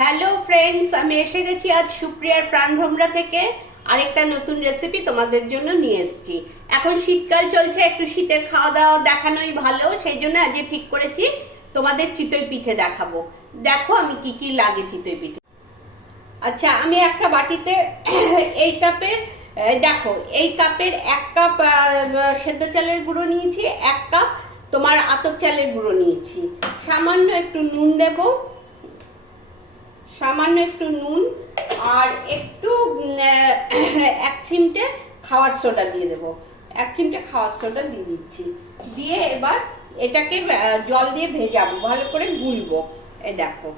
Hello friends, আমি এসে গেছি আজ সুপ্রিয়ার প্রাণভ্রমরা থেকে আরেকটা নতুন রেসিপি তোমাদের জন্য নিয়ে এসেছি। এখন শীতকাল চলছে, একটু শীতের খাওয়া দাওয়া দেখানোই ভালো, সেই জন্য আজকে ঠিক করেছি তোমাদের চিতই পিঠে দেখাবো। দেখো আমি কি কি লাগে চিতই পিঠে। আচ্ছা, আমি একটা বাটিতে এই কাপের দেখো এই কাপের 1 কাপ সেদ্ধ চালের গুঁড়ো নিয়েছি, 1 কাপ তোমার আতপ চালের গুঁড়ো নিয়েছি, সামান্য একটু নুন দেবো, সামান্য একটু নুন আর একটু 1 চিমটে খাওয়ার সোডা দিয়ে দেবো। 1 চিমটে খাওয়ার সোডা দিয়ে দিচ্ছি। দিয়ে এবার এটাকে জল দিয়ে ভেজাবো, ভালো করে গুলবো। এই দেখো,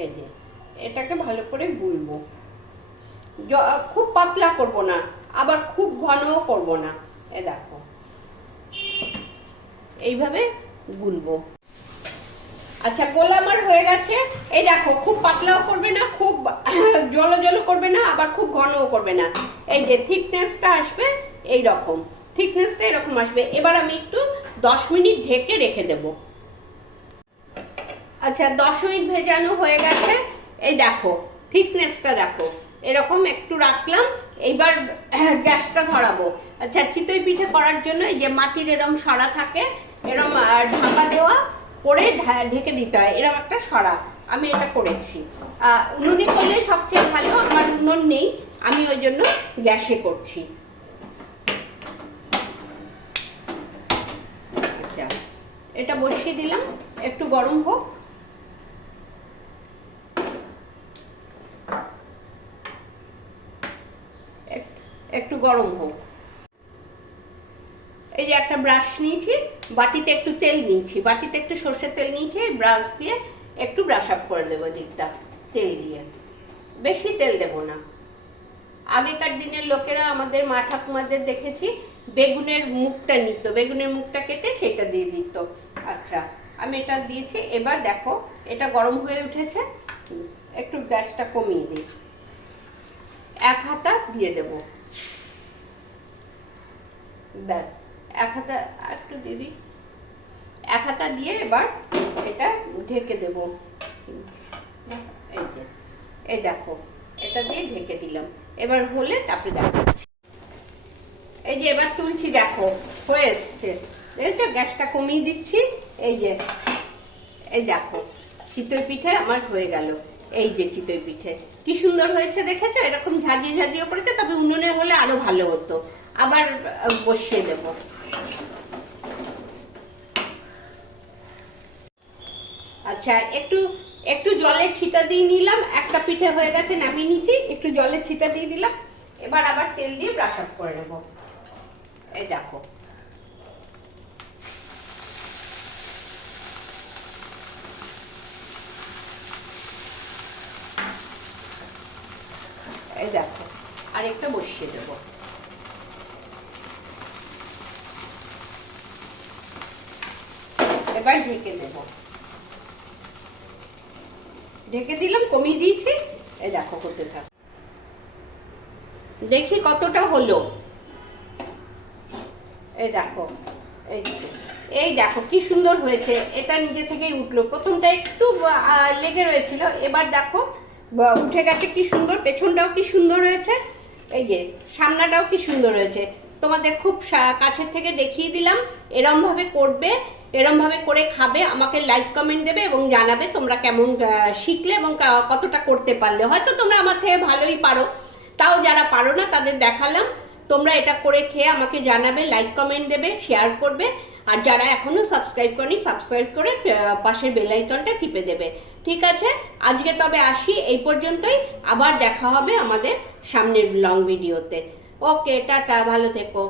এই যে এটাকে ভালো করে গুলবো। খুব পাতলা করব না, আবার খুব ঘনও করব না। এই দেখো এইভাবে গুলবো। আচ্ছা, গোলা আমার হয়ে গেছে। এই দেখো, খুব পাতলাও করবে না, খুব জলো জলো করবে না, আবার খুব ঘনও করবে না। এই যে থিকনেসটা আসবে, এই রকম থিকনেসটা এরকম আসবে। এবার আমি একটু 10 মিনিট ঢেকে রেখে দেব। আচ্ছা, 10 মিনিট ভেজানো হয়ে গেছে। এই দেখো থিকনেসটা দেখো, এরকম একটু রাখলাম। এইবার গ্যাসটা ধরাবো। আচ্ছা, চিতই পিঠে করার জন্য এই যে মাটির এরম সরা থাকে, এরম ঢাকা দেওয়া করে ঢেকে দিতে হয়, এরকম একটা সরা। আমি এটা করেছি। উনুনে করলে সবচেয়ে ভালো, আমার উনুন নেই, আমি ওই জন্য গ্যাসে করছি। আচ্ছা, এটা বসিয়ে দিলাম, একটু গরম হোক। একটু গরম হোক। এই যে একটা ব্রাশ নিয়েছি, বাটিতে একটু তেল নিয়েছি, বাটিতে একটু সর্ষের তেল নিয়েছি, ব্রাশ দিয়ে একটু ব্রাশ আপ করে দেবো দিকটা তেল দিয়ে, বেশি তেল দেব না। আগেকার দিনের লোকেরা, আমাদের মা ঠাকুমাদের দেখেছি বেগুনের মুখটা নিত, বেগুনের মুখটা কেটে সেটা দিয়ে দিত। আচ্ছা, আমি এটা দিয়েছি। এবার দেখো এটা গরম হয়ে উঠেছে, একটু গ্যাসটা কমিয়ে দিই। 1 হাতা দিয়ে দেব, ব্যাস। 1 হাতা একটু দিয়ে দিই, 1 হাতা দিয়ে এবার এটা ঢেকে দেব। এই যে, এই দেখো এটা দিয়ে ঢেকে দিলাম। এবার হলে তারপরে দেখাচ্ছি। এই যে এবার তুলছি, দেখো হয়ে এসছে, দেখো গ্যাসটা কমিয়ে দিচ্ছি। এই যে, এই দেখো চিতই পিঠে আমার হয়ে গেল। এই যে চিতই পিঠে কি সুন্দর হয়েছে, দেখেছো? এরকম ঝাঁঝিয়ে ঝাঁঝিয়ে পড়েছে, তবে উনুনের হলে আরো ভালো হতো। আবার বসিয়ে দেব। আচ্ছা, একটু একটু জলের ছিটা দিয়ে নিলাম, একটা পিঠে হয়ে গেছে, নামিয়ে নিচ্ছি। একটু জলের ছিটা দিয়ে দিলাম। এবার আবার তেল দিয়ে ব্রাশ আপ করে নেব। এই দেখো, এই দেখো আরেকটা বসিয়ে দেব। এবার ঢেকে দেব, ঢেকে দিলাম, কমিয়ে দিয়েছি। এই দেখো করতে থাক, দেখি কতটা হলো। এই দেখো, এই দেখো কি সুন্দর হয়েছে। এটা নিজে থেকেই উঠলো, প্রথমটা একটু লেগে রয়েছিল, এবার দেখো উঠে গেছে কি সুন্দর। পেছনটাও কি সুন্দর হয়েছে, এই যে সামনাটাও কি সুন্দর হয়েছে। তোমাদের খুব কাছের থেকে দেখিয়ে দিলাম। এরম ভাবে করবে, এরম ভাবে করে খাবে, আমাকে লাইক কমেন্ট দেবে এবং জানাবে তোমরা কেমন শিখলে এবং কতটা করতে পারলে। হয়তো তোমরা আমার থেকে ভালোই পারো, তাও যারা পারো না তাদের দেখালাম। তোমরা এটা করে খেয়ে আমাকে জানাবে, লাইক কমেন্ট দেবে, শেয়ার করবে। আর যারা এখনো সাবস্ক্রাইব করেনি, সাবস্ক্রাইব করে পাশের বেল আইকনটা টিপে দেবে। ঠিক আছে, আজকে তবে আসি এই পর্যন্তই। আবার দেখা হবে আমাদের সামনের লং ভিডিওতে। ওকে, টাটা, ভালো থেকো।